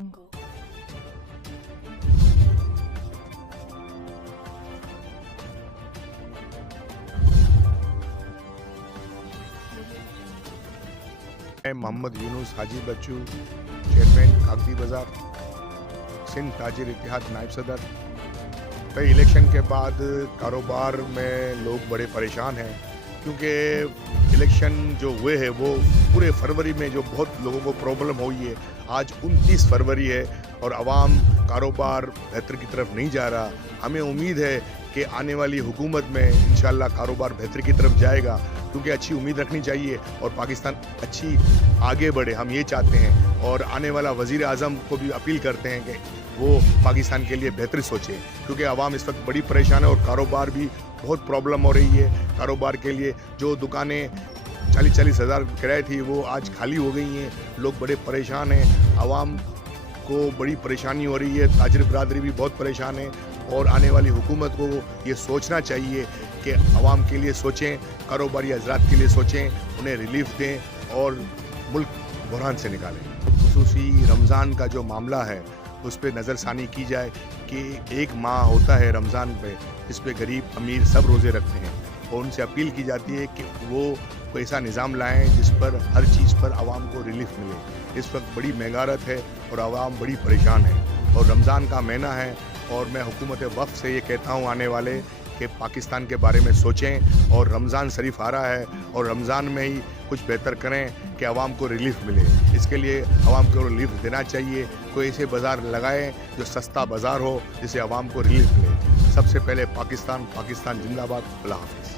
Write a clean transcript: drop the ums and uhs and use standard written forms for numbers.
मैं मोहम्मद यूनुस हाजी बच्चू, चेयरमैन कागदी बाजार, सिंध ताजिर इत्तेहाद नायब सदर। कई इलेक्शन के बाद कारोबार में लोग बड़े परेशान हैं, क्योंकि इलेक्शन जो हुए हैं वो पूरे फरवरी में जो बहुत लोगों को प्रॉब्लम हुई है। आज 29 फरवरी है और आवाम कारोबार बेहतर की तरफ नहीं जा रहा। हमें उम्मीद है कि आने वाली हुकूमत में इंशाअल्लाह कारोबार बेहतर की तरफ जाएगा, क्योंकि अच्छी उम्मीद रखनी चाहिए और पाकिस्तान अच्छी आगे बढ़े, हम ये चाहते हैं। और आने वाला वज़ीर आज़म को भी अपील करते हैं कि वो पाकिस्तान के लिए बेहतर सोचें, क्योंकि आवाम इस वक्त बड़ी परेशान है और कारोबार भी बहुत प्रॉब्लम हो रही है। कारोबार के लिए जो दुकानें 40-40 हज़ार किराए थी वो आज खाली हो गई हैं। लोग बड़े परेशान हैं, आवाम को बड़ी परेशानी हो रही है, ताजिर बरादरी भी बहुत परेशान है। और आने वाली हुकूमत को ये सोचना चाहिए कि आवाम के लिए सोचें, कारोबारी हज़रात के लिए सोचें, उन्हें रिलीफ दें और मुल्क बहरान से निकालें। खुसूसी रमज़ान का जो मामला है उस पर नज़रसानी की जाए कि एक माह होता है रमज़ान पे, जिस पे गरीब अमीर सब रोज़े रखते हैं, और उनसे अपील की जाती है कि वो कोई ऐसा निज़ाम लाएं जिस पर हर चीज़ पर आवाम को रिलीफ मिले। इस वक्त बड़ी महंगारत है और आवाम बड़ी परेशान है और रमज़ान का महीना है। और मैं हुकूमत वफ़द से ये कहता हूँ आने वाले कि पाकिस्तान के बारे में सोचें, और रमज़ान शरीफ आ रहा है और रमज़ान में ही कुछ बेहतर करें कि आवाम को रिलीफ मिले। इसके लिए आवाम को रिलीफ देना चाहिए। कोई ऐसे बाज़ार लगाएं जो सस्ता बाज़ार हो, जिससे आवाम को रिलीफ मिले। सबसे पहले पाकिस्तान जिंदाबाद। अल्लाह हाफ़िज़।